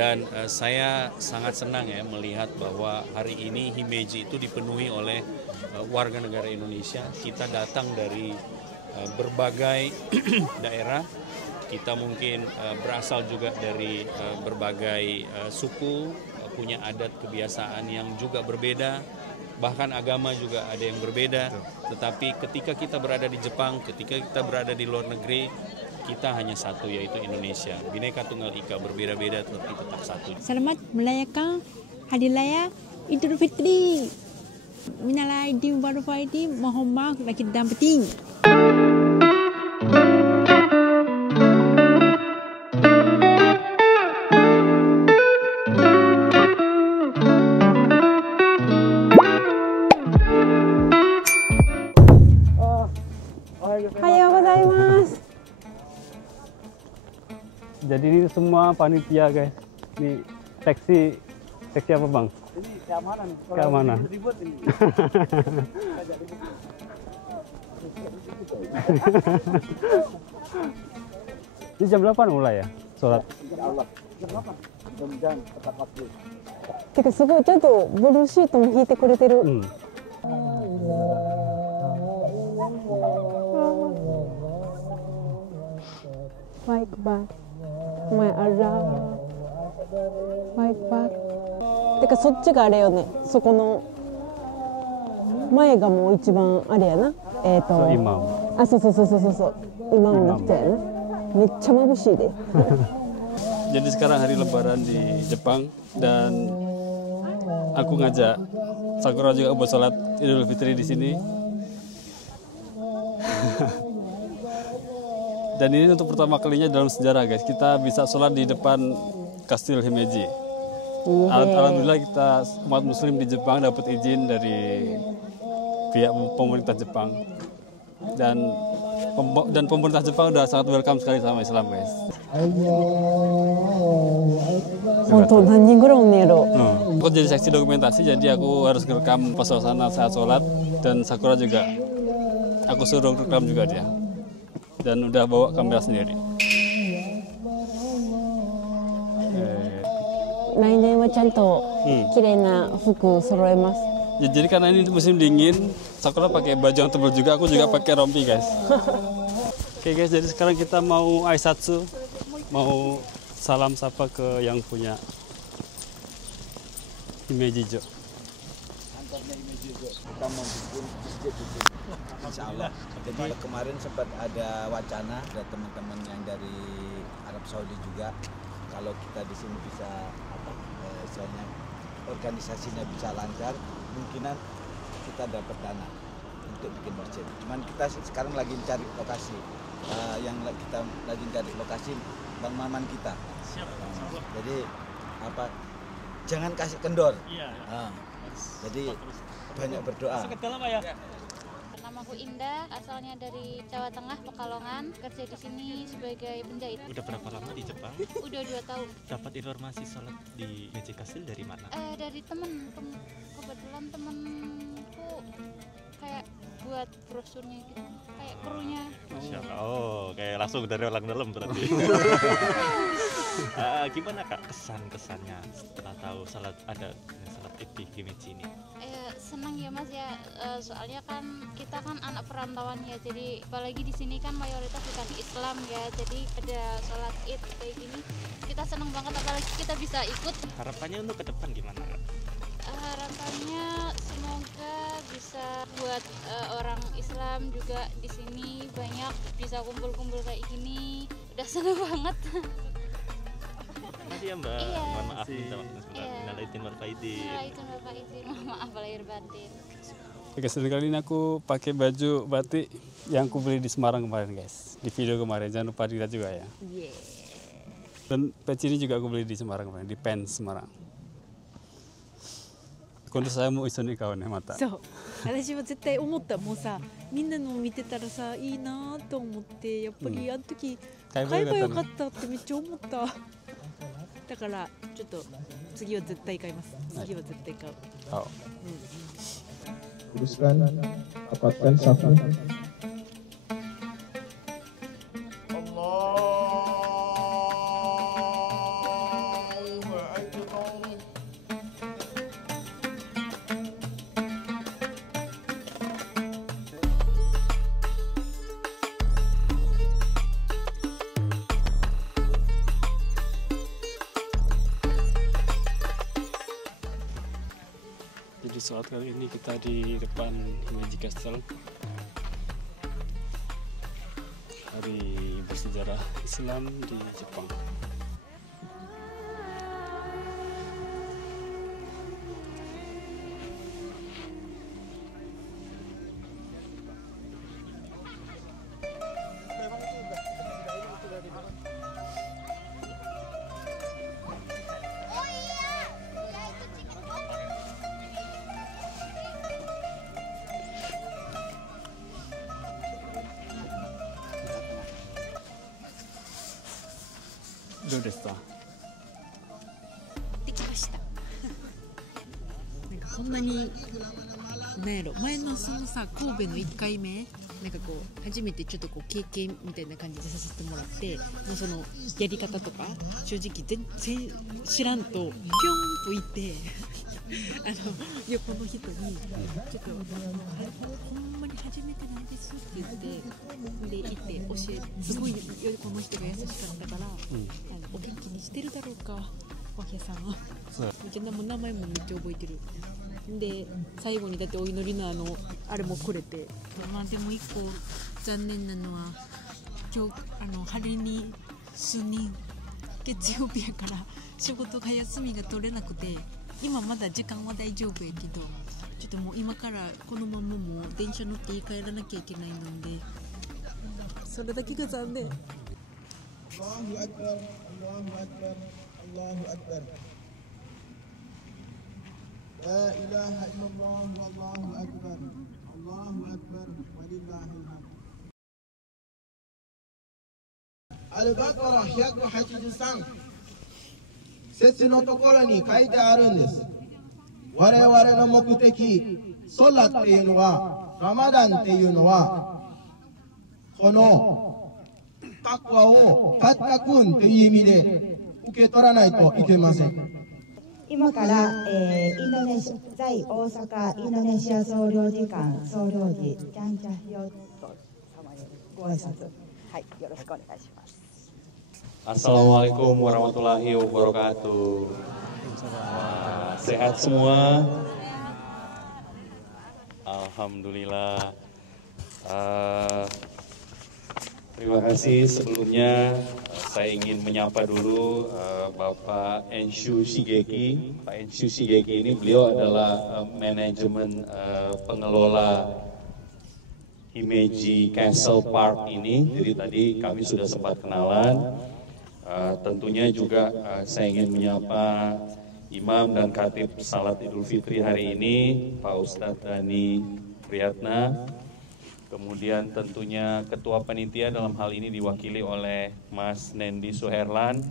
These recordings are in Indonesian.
Dan saya sangat senang ya melihat bahwa hari ini Himeji itu dipenuhi oleh warga negara Indonesia. Kita datang dari berbagai daerah, kita mungkin berasal juga dari berbagai suku, punya adat kebiasaan yang juga berbeda, bahkan agama juga ada yang berbeda. Tetapi ketika kita berada di Jepang, ketika kita berada di luar negeri, kita hanya satu, yaitu Indonesia. Bhinneka Tunggal Ika, berbeda-beda tetapi tetap satu. Selamat merayakan Hari Raya Idul Fitri. Minal aidin wal faizin, mohon maaf lahir dan batin. Jadi ini semua panitia guys. Ini seksi apa bang? Ini keamanan. Keamanan. Ribut ini. Ini jam 8 mulai ya sholat? Allah. Jam 8. Jam tepat waktu. てかすごいちょっとブルーシートも引いてくれてる。Baik banget. Baik banget. てかそっちがあれよね。そこの前がもう一番あれやな。Imam. あ、そうそうそうそうそう。今もなくてやな。めっちゃ眩しいで。Jadi sekarang hari Lebaran di Jepang dan aku ngajak Sakura juga buat sholat Idul Fitri di sini. Dan ini untuk pertama kalinya dalam sejarah guys, kita bisa sholat di depan Kastil Himeji. Alhamdulillah kita umat muslim di Jepang dapat izin dari pihak pemerintah Jepang. Dan pemerintah Jepang udah sangat welcome sekali sama Islam guys. Untuk nanti nero. Aku jadi seksi dokumentasi, jadi aku harus rekam pas suasana saat sholat, dan Sakura juga aku suruh rekam juga dia, dan udah bawa kamera sendiri. 来年はちゃんと綺麗な服揃えます。 Ya, jadi karena ini musim dingin, Sakura pakai baju yang tebal juga, aku juga pakai rompi guys. Oke guys, jadi sekarang kita mau aisatsu, mau salam sapa ke yang punya Himejijo. Kantornya Himejijo. Kita mau bikin masjid di sini. Insya Allah. Jadi kemarin sempat ada wacana, ada teman-teman yang dari Arab Saudi juga, kalau kita di sini bisa misalnya organisasinya bisa lancar, kemungkinan kita dapat dana untuk bikin masjid. Cuman kita sekarang lagi cari lokasi. Yang kita lagi cari lokasi Bang Maman kita. Jadi jangan kasih kendor. Jadi banyak berdoa. Namaku Indah, asalnya dari Jawa Tengah, Pekalongan, kerja di sini sebagai penjahit. Udah berapa lama di Jepang? Udah 2 tahun. Dapat informasi sholat di Meiji Castle dari mana? Dari temen, kebetulan temenku kayak buat brosurnya gitu, kayak krunya. Masya Allah. Oh, kayak langsung dari orang dalam berarti. Gimana kak kesannya setelah tahu sholat Id di Himeji ini? Senang ya mas ya, soalnya kan kita kan anak perantauan ya, jadi apalagi di sini kan mayoritas bukan Islam ya, jadi ada sholat Id kayak gini kita senang banget, apalagi kita bisa ikut. Harapannya untuk ke depan gimana kak? Harapannya semoga bisa buat orang Islam juga di sini banyak bisa kumpul-kumpul kayak gini, udah senang banget. Makasih ya mbak. Iya. Mohon maaf minta waktu sebentar. Minal aidin wal faizin. Mohon maaf lahir batin. Oke, kali ini aku pakai baju batik yang aku beli di Semarang kemarin guys, di video kemarin, jangan lupa dilihat juga ya. Dan peci ini juga aku beli di Semarang kemarin, di Pen Semarang. Kondo saya mau iso nih kawan ya mata. そう。私は絶対思った。もうさ、みんなの見てたらさ、いいなと思って、やっぱりあの時買えばよかったってめっちゃ思った。だからちょっと次は絶対買います。次は絶対買う。 Teruskan, rapatkan safu. Allahu Di sholat kali ini kita di depan Himeji Castle, hari bersejarah Islam di Jepang.どうですか？できました。なんかこんなになんやろ、前のそのさ神戸の1回目なんかこう初めてちょっとこう経験みたいな感じでさせてもらって、もうそのやり方とか正直全然知らんとピョンといて横の人にちょっとほんまに初めてないですって言ってで行って教え、すごいこの人が優しかったから、お元気にしてるだろうか和平さんは。めっちゃ名前もめっちゃ覚えてる。で最後にだってお祈りのあれもくれて、まあでも一個残念なのは今日晴れに数人月曜日やから仕事が休みが取れなくて、今まだ時間は大丈夫やけど、ちょっともう今からこのままもう電車乗って帰らなきゃいけないので、それだけが残念。Allahu Akbar, Allahu Akbar, Allahu Akbar. La ilaha illallah, Allahu Akbar, Allahu Akbar, walillahil hamd. Al-Baqarah 183節のところに書いてあるんです。我々の目的、ソラっていうのは、ラマダンっていうのは、このタクワをタッタクンという意味で受け取らないといけません。今から、在大阪インドネシア総領事館総領事ジャンチャヒヨット様よりご挨拶、はい、よろしくお願いします。Assalamualaikum warahmatullahi wabarakatuh. Sehat semua? Alhamdulillah. Terima kasih. Sebelumnya saya ingin menyapa dulu Bapak Enshu Shigeki. Pak Enshu Shigeki ini beliau adalah manajemen pengelola Himeji Castle Park ini. Jadi tadi kami sudah sempat kenalan. Tentunya juga saya ingin menyapa Imam dan Khatib Salat Idul Fitri hari ini, Pak Ustadz Dani Priyatna. Kemudian tentunya Ketua Panitia dalam hal ini diwakili oleh Mas Nendi Suherlan.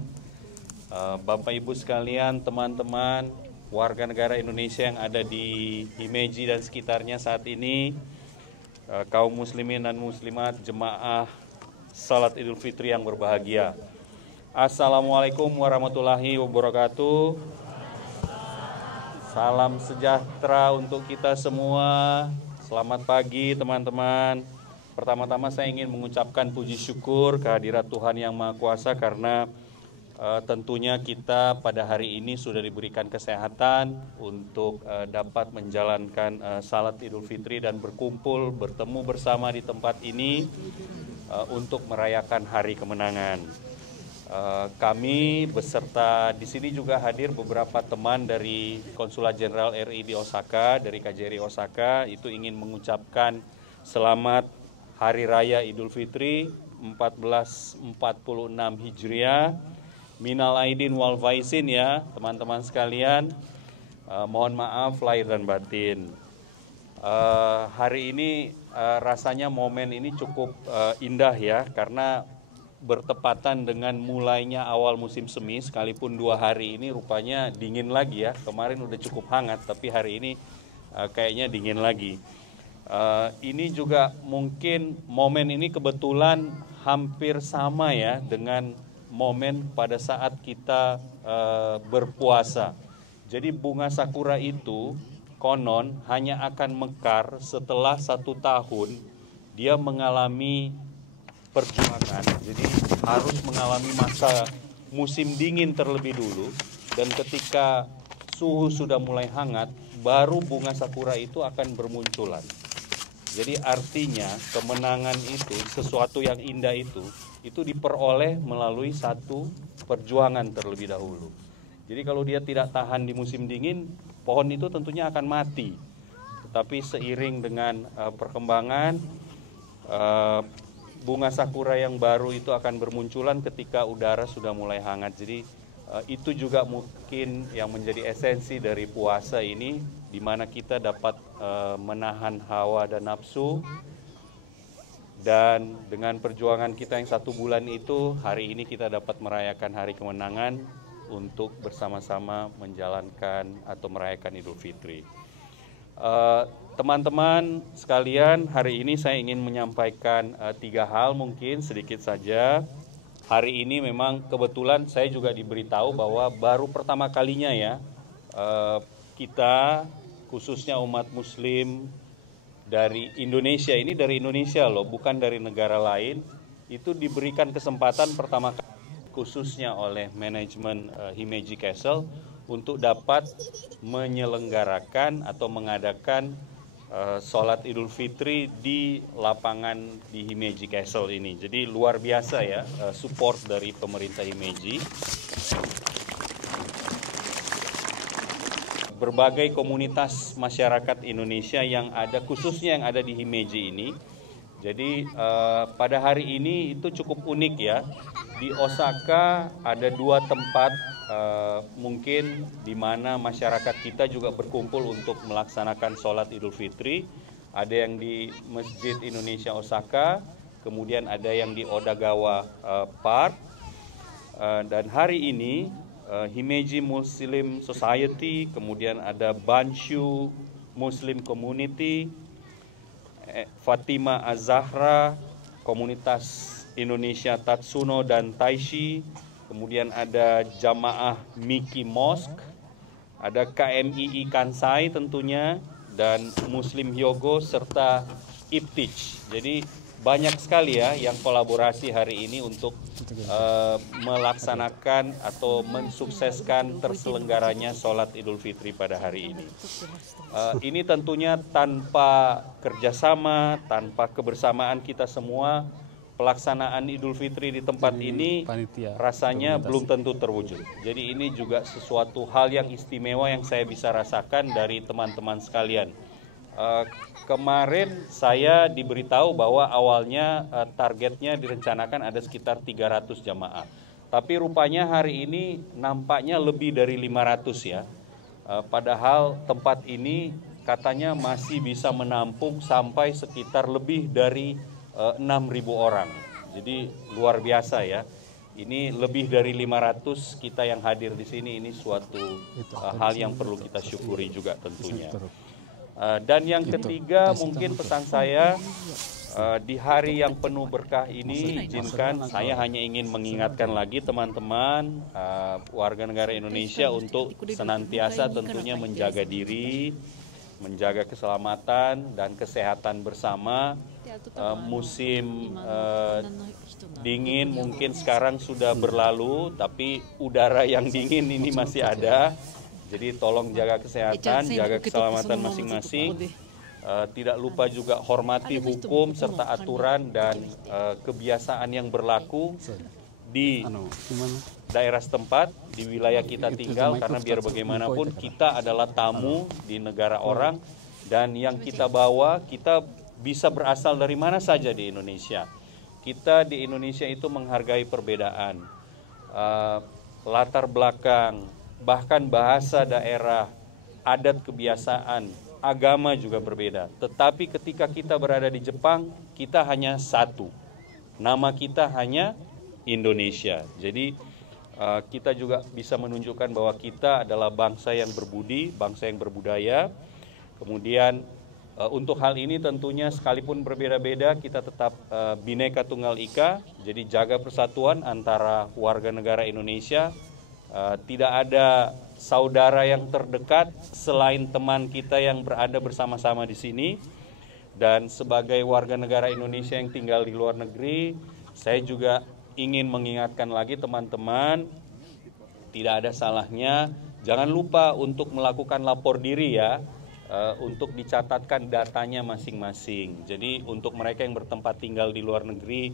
Bapak Ibu sekalian, teman-teman, warga negara Indonesia yang ada di Himeji dan sekitarnya saat ini, kaum muslimin dan muslimat, jemaah Salat Idul Fitri yang berbahagia. Assalamualaikum warahmatullahi wabarakatuh. Salam sejahtera untuk kita semua. Selamat pagi teman-teman. Pertama-tama saya ingin mengucapkan puji syukur kehadirat Tuhan Yang Maha Kuasa karena tentunya kita pada hari ini sudah diberikan kesehatan untuk dapat menjalankan Salat Idul Fitri dan berkumpul, bertemu bersama di tempat ini untuk merayakan hari kemenangan. Kami beserta di sini juga hadir beberapa teman dari Konsulat Jenderal RI di Osaka, dari KJRI Osaka, itu ingin mengucapkan selamat Hari Raya Idul Fitri 1446 Hijriah. Minal aidin wal faizin ya teman-teman sekalian. Mohon maaf lahir dan batin. Hari ini rasanya momen ini cukup indah ya, karena bertepatan dengan mulainya awal musim semi, sekalipun 2 hari ini rupanya dingin lagi ya. Kemarin udah cukup hangat, tapi hari ini kayaknya dingin lagi. Ini juga mungkin momen ini kebetulan hampir sama ya dengan momen pada saat kita berpuasa. Jadi bunga sakura itu konon hanya akan mekar setelah 1 tahun dia mengalami perjuangan, jadi harus mengalami masa musim dingin terlebih dulu, dan ketika suhu sudah mulai hangat, baru bunga sakura itu akan bermunculan. Jadi artinya kemenangan itu, sesuatu yang indah itu diperoleh melalui satu perjuangan terlebih dahulu. Jadi kalau dia tidak tahan di musim dingin, pohon itu tentunya akan mati. Tetapi seiring dengan perkembangan, bunga sakura yang baru itu akan bermunculan ketika udara sudah mulai hangat. Jadi itu juga mungkin yang menjadi esensi dari puasa ini, di mana kita dapat menahan hawa dan nafsu. Dan dengan perjuangan kita yang 1 bulan itu, hari ini kita dapat merayakan hari kemenangan untuk bersama-sama menjalankan atau merayakan Idul Fitri. Teman-teman sekalian, hari ini saya ingin menyampaikan 3 hal mungkin sedikit saja. Hari ini memang kebetulan saya juga diberitahu bahwa baru pertama kalinya ya kita khususnya umat muslim dari Indonesia, ini dari Indonesia loh, bukan dari negara lain, itu diberikan kesempatan pertama kali khususnya oleh manajemen Himeji Castle untuk dapat menyelenggarakan atau mengadakan sholat Idul Fitri di lapangan di Himeji Castle ini. Jadi luar biasa ya support dari pemerintah Himeji. Berbagai komunitas masyarakat Indonesia yang ada, khususnya yang ada di Himeji ini. Jadi pada hari ini itu cukup unik ya. Di Osaka ada 2 tempat mungkin di mana masyarakat kita juga berkumpul untuk melaksanakan sholat Idul Fitri. Ada yang di Masjid Indonesia Osaka, kemudian ada yang di Odagawa Park. Dan hari ini Himeji Muslim Society, kemudian ada Banshu Muslim Community, Fatima Az-Zahra, komunitas Indonesia Tatsuno dan Taishi, kemudian ada Jamaah Miki Mosque, ada KMII Kansai tentunya, dan Muslim Hyogo serta Iptich. Jadi banyak sekali ya yang kolaborasi hari ini untuk melaksanakan atau mensukseskan terselenggaranya sholat Idul Fitri pada hari ini. Ini tentunya tanpa kerjasama, tanpa kebersamaan kita semua, pelaksanaan Idul Fitri di tempat ini rasanya belum tentu terwujud. Jadi ini juga sesuatu hal yang istimewa yang saya bisa rasakan dari teman-teman sekalian. Kemarin saya diberitahu bahwa awalnya targetnya direncanakan ada sekitar 300 jamaah. Tapi rupanya hari ini nampaknya lebih dari 500 ya. Padahal tempat ini katanya masih bisa menampung sampai sekitar lebih dari 6.000 orang. Jadi luar biasa ya. Ini lebih dari 500 kita yang hadir di sini, ini suatu hal yang perlu kita syukuri juga tentunya. Dan yang ketiga mungkin pesan saya di hari yang penuh berkah ini, izinkan saya hanya ingin mengingatkan lagi teman-teman warga negara Indonesia untuk senantiasa tentunya menjaga diri, menjaga keselamatan dan kesehatan bersama. Musim dingin mungkin sekarang sudah berlalu, tapi udara yang dingin ini masih ada. Jadi tolong jaga kesehatan, jaga keselamatan masing-masing. Tidak lupa juga hormati hukum serta aturan dan kebiasaan yang berlaku di daerah setempat, di wilayah kita tinggal, karena biar bagaimanapun kita adalah tamu di negara orang, dan yang kita bawa, kita bisa berasal dari mana saja di Indonesia. Kita di Indonesia itu menghargai perbedaan, latar belakang, bahkan bahasa daerah, adat kebiasaan, agama juga berbeda. Tetapi ketika kita berada di Jepang, kita hanya satu. Nama kita hanya Indonesia. Jadi kita juga bisa menunjukkan bahwa kita adalah bangsa yang berbudi, bangsa yang berbudaya. Kemudian untuk hal ini tentunya sekalipun berbeda-beda, kita tetap Bhinneka Tunggal Ika. Jadi jaga persatuan antara warga negara Indonesia. Tidak ada saudara yang terdekat selain teman kita yang berada bersama-sama di sini. Dan sebagai warga negara Indonesia yang tinggal di luar negeri, saya juga ingin mengingatkan lagi teman-teman, tidak ada salahnya Jangan lupa untuk melakukan lapor diri ya, untuk dicatatkan datanya masing-masing. Jadi untuk mereka yang bertempat tinggal di luar negeri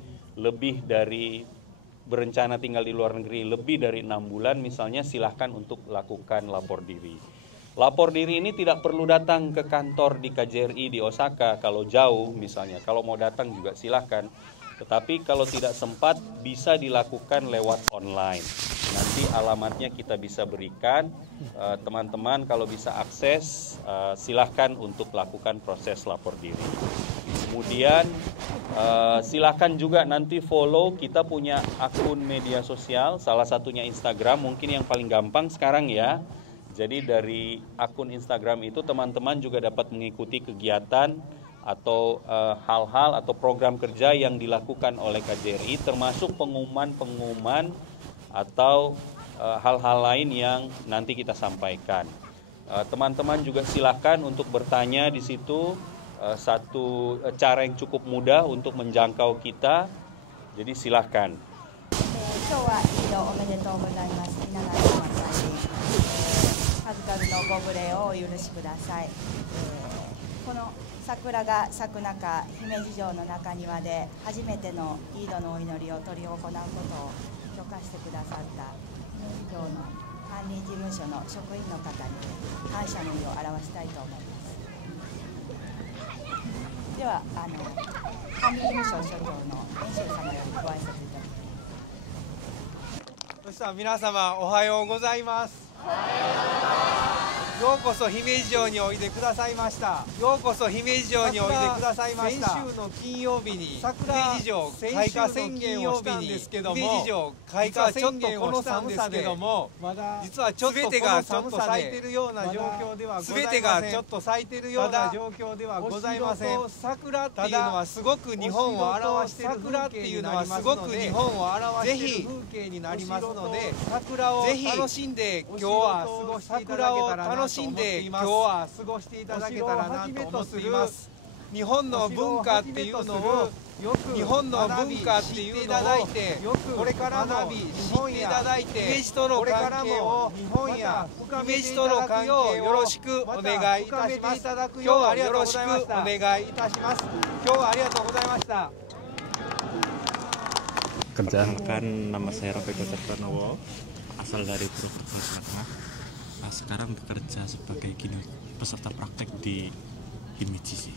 berencana tinggal di luar negeri lebih dari 6 bulan misalnya, silahkan untuk lakukan lapor diri. Lapor diri ini tidak perlu datang ke kantor di KJRI di Osaka kalau jauh misalnya. Kalau mau datang juga silahkan. Tetapi kalau tidak sempat bisa dilakukan lewat online. Nanti alamatnya kita bisa berikan. Teman-teman kalau bisa akses silahkan untuk lakukan proses lapor diri. Kemudian silahkan juga nanti follow, kita punya akun media sosial, salah satunya Instagram, mungkin yang paling gampang sekarang ya. Jadi dari akun Instagram itu teman-teman juga dapat mengikuti kegiatan atau hal-hal atau program kerja yang dilakukan oleh KJRI, termasuk pengumuman-pengumuman atau hal-hal lain yang nanti kita sampaikan. Teman-teman juga silakan untuk bertanya di situ, satu cara yang cukup mudah untuk menjangkau kita, jadi silakan. 今日はいいおめでとうございます。皆さん数々のご無礼をお許しください。この桜が咲く中、姫路城の中庭で初めてのイードのお祈りを執り行うことを許可してくださった今日の管理事務所の職員の方に感謝の意を表したいと思います。では管理事務所所長の遠州様よりご挨拶いただきます。そしたら皆様おはようございます。ようこそ姫路城においでくださいました。ようこそ姫路城においでくださいました。先週の金曜日に姫路城開花宣言をしたんですけども、姫路城開花宣言をしたんですけども、実はちょっとこの寒さで咲いてるような状況ではございません。全てがちょっと咲いてるような状況ではございません。桜っていうのはすごく日本を表している風景になりますので、ぜひ風景になりますので、桜を楽しんで今日は過ごしていただけたらなと思っています。楽しんで今日は過ごしていただけたらなと思っています。日本の文化っていうのを日本の文化っていうのをこれからも知っていただいて、姫路との関係を姫路との関係をよろしくお願いいたします。今日はよろしくお願いいたします。今日はありがとうございました。 Perkenalkan, nama saya Rafiq Pranowo, asal dari Purwokerto Selatan. Sekarang bekerja sebagai peserta praktek di Himeji sih.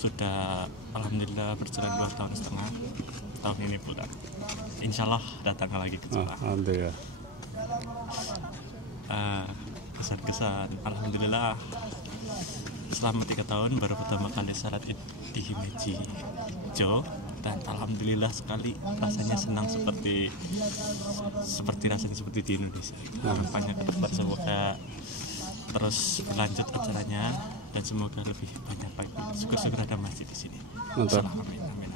Sudah alhamdulillah berjalan 2,5 tahun, tahun ini pulang. Insya Allah datang lagi ke Jepang. Alhamdulillah. Kesan-kesan, alhamdulillah selama 3 tahun baru pertama kali salat Id di Himeji Jo, dan alhamdulillah sekali rasanya senang seperti rasanya seperti di Indonesia. Harapannya ke depan semoga terus berlanjut acaranya dan semoga lebih banyak baik. Syukur-syukur ada masjid di sini. Amin, amin, amin.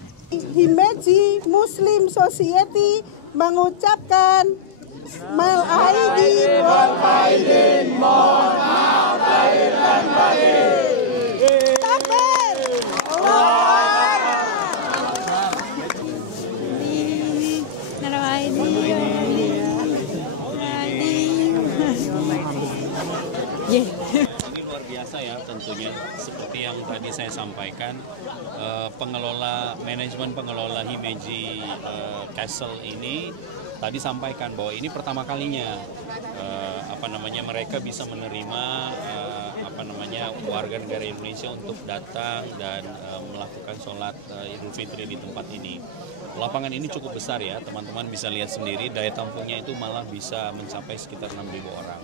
Himeji Muslim Society mengucapkan Mal Aidin wal Faizin, mohon maaf lahir dan batin. Takbir. Ini luar biasa ya tentunya, seperti yang tadi saya sampaikan, manajemen pengelola Himeji Castle ini tadi sampaikan bahwa ini pertama kalinya mereka bisa menerima warga negara Indonesia untuk datang dan melakukan sholat Idul Fitri di tempat ini. Lapangan ini cukup besar ya, teman-teman bisa lihat sendiri, daya tampungnya itu malah bisa mencapai sekitar 6.000 orang.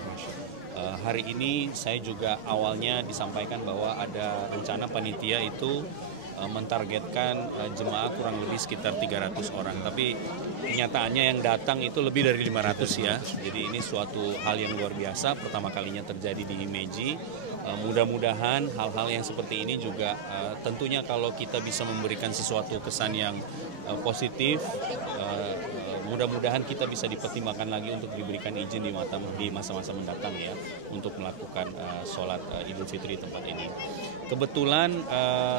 Hari ini saya juga awalnya disampaikan bahwa ada rencana panitia itu mentargetkan jemaah kurang lebih sekitar 300 orang, tapi kenyataannya yang datang itu lebih dari 500 ya. Jadi ini suatu hal yang luar biasa, pertama kalinya terjadi di Himeji. Mudah-mudahan hal-hal yang seperti ini juga tentunya kalau kita bisa memberikan sesuatu kesan yang positif, mudah-mudahan kita bisa dipertimbangkan lagi untuk diberikan izin di masa-masa mendatang ya, untuk melakukan sholat Idul Fitri di tempat ini. Kebetulan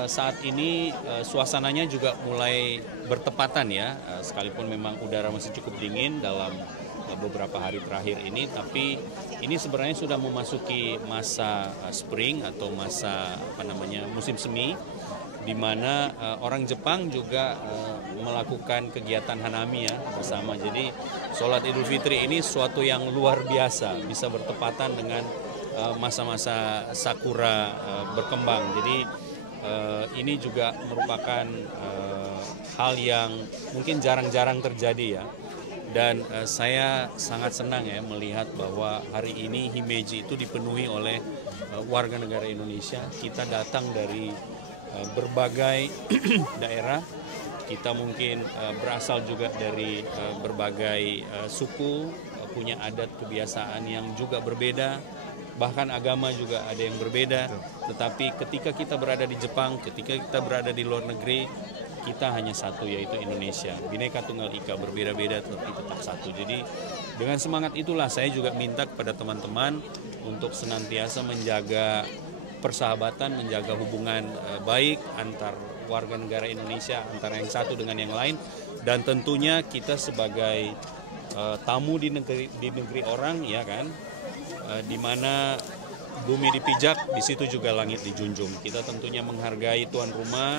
saat ini suasananya juga mulai bertepatan ya, sekalipun memang udara masih cukup dingin dalam beberapa hari terakhir ini, tapi ini sebenarnya sudah memasuki masa spring atau masa musim semi, di mana orang Jepang juga melakukan kegiatan Hanami ya bersama. Jadi sholat Idul Fitri ini suatu yang luar biasa, bisa bertepatan dengan masa-masa sakura berkembang. Jadi ini juga merupakan hal yang mungkin jarang-jarang terjadi ya. Dan saya sangat senang ya melihat bahwa hari ini Himeji itu dipenuhi oleh warga negara Indonesia. Kita datang dari berbagai daerah. Kita mungkin berasal juga dari berbagai suku, punya adat kebiasaan yang juga berbeda. Bahkan agama juga ada yang berbeda. Tetapi ketika kita berada di Jepang, ketika kita berada di luar negeri, kita hanya satu, yaitu Indonesia. Bhinneka Tunggal Ika, berbeda-beda tetapi tetap satu. Jadi dengan semangat itulah saya juga minta kepada teman-teman untuk senantiasa menjaga persahabatan, menjaga hubungan baik antar warga negara Indonesia, antara yang satu dengan yang lain. Dan tentunya kita sebagai tamu di negeri orang, ya kan, di mana bumi dipijak, di situ juga langit dijunjung. Kita tentunya menghargai tuan rumah,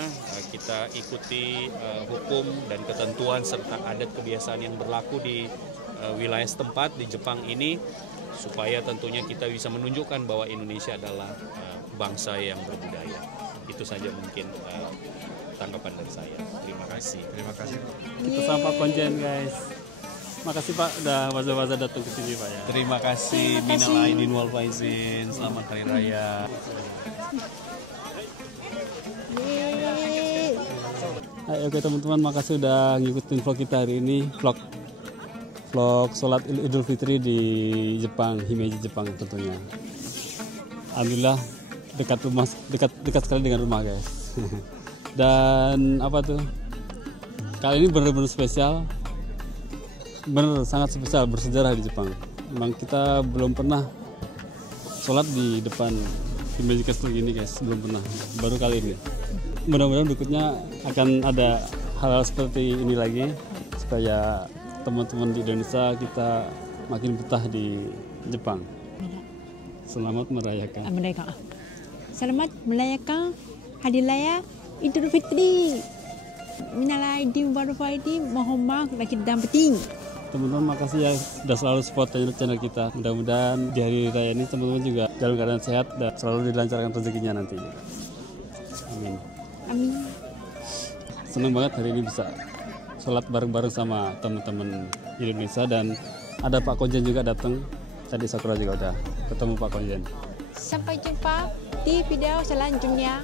kita ikuti hukum dan ketentuan serta adat kebiasaan yang berlaku di wilayah setempat di Jepang ini, supaya tentunya kita bisa menunjukkan bahwa Indonesia adalah bangsa yang berbudaya. Itu saja mungkin tanggapan dari saya. Terima kasih. Terima kasih. Kita sampai konjen guys. Makasih Pak, udah waza-waza datang ke sini Pak ya. Terima kasih, minal aidin wal faizin, selamat hari raya. Hai, oke teman-teman, makasih udah ngikutin vlog kita hari ini, vlog sholat Idul Fitri di Jepang, Himeji Jepang tentunya. Alhamdulillah dekat sekali dengan rumah guys. Dan apa tuh? Kali ini benar-benar spesial. Benar, sangat spesial, bersejarah di Jepang. Memang kita belum pernah sholat di depan Himeji Castle gini guys, belum pernah, baru kali ini. Mudah-mudahan berikutnya akan ada hal-hal seperti ini lagi, supaya teman-teman di Indonesia kita makin betah di Jepang. Selamat merayakan. Selamat merayakan Hari Raya Idul Fitri. Minal aidin wal faizin, mohon maaf lahir dan batin. Teman-teman makasih ya sudah selalu support channel kita. Mudah-mudahan di hari raya ini teman-teman juga dalam keadaan sehat dan selalu dilancarkan rezekinya nanti. Amin. Amin. Senang banget hari ini bisa sholat bareng-bareng sama teman-teman Indonesia, dan ada Pak Konjen juga datang. Tadi Sakura juga udah ketemu Pak Konjen. Sampai jumpa di video selanjutnya.